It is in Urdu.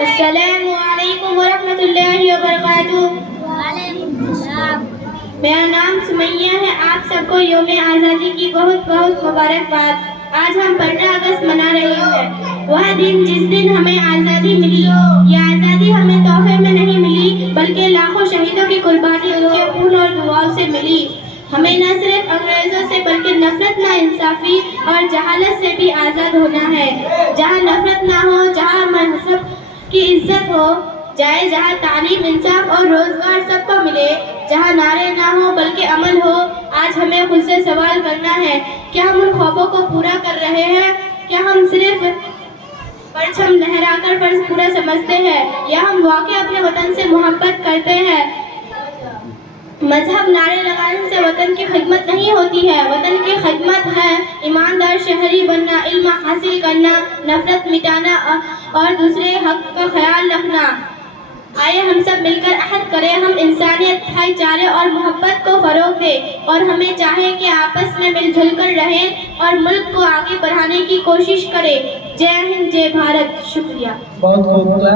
السلام علیکم ورحمۃ اللہ وبرکاتہ۔ میرا نام سمیہ ہے۔ آپ سب کو یوم آزادی کی بہت بہت مبارکباد۔ آج ہم 15 اگست منا رہے ہیں، وہ دن جس دن ہمیں آزادی ملی۔ یہ آزادی ہمیں تحفے میں نہیں ملی بلکہ لاکھوں شہیدوں کی قربانی، ان کے خون اور دعاؤں سے ملی۔ ہمیں نہ صرف انگریزوں سے بلکہ نفرت، ناانصافی اور جہالت سے بھی آزاد ہونا ہے۔ جہاں نفرت نہ ہو، جہاں مذہب کی عزت ہو جائے، جہاں تعلیم، انصاف اور روزگار سب کو ملے، جہاں نعرے نہ ہو بلکہ عمل ہو۔ آج ہمیں خود سے سوال کرنا ہے، کیا ہم ان خوابوں کو پورا کر رہے ہیں؟ کیا ہم صرف پرچم لہرا کر فرض پورا سمجھتے ہیں یا ہم واقعی اپنے وطن سے محبت کرتے ہیں؟ مذہب نعرے لگانے سے وطن کی خدمت نہیں ہوتی ہے۔ وطن کی خدمت ہے ایماندار شہری بننا، علم حاصل کرنا، نفرت مٹانا اور دوسرے حق کا خیال رکھنا۔ آئیے ہم سب مل کر عہد کریں، ہم انسانیت، بھائی چارے اور محبت کو فروغ دیں، اور ہمیں چاہے کہ آپس میں مل جل کر رہیں اور ملک کو آگے بڑھانے کی کوشش کریں۔ جے ہند، جے بھارت۔ شکریہ۔ بہت خوب۔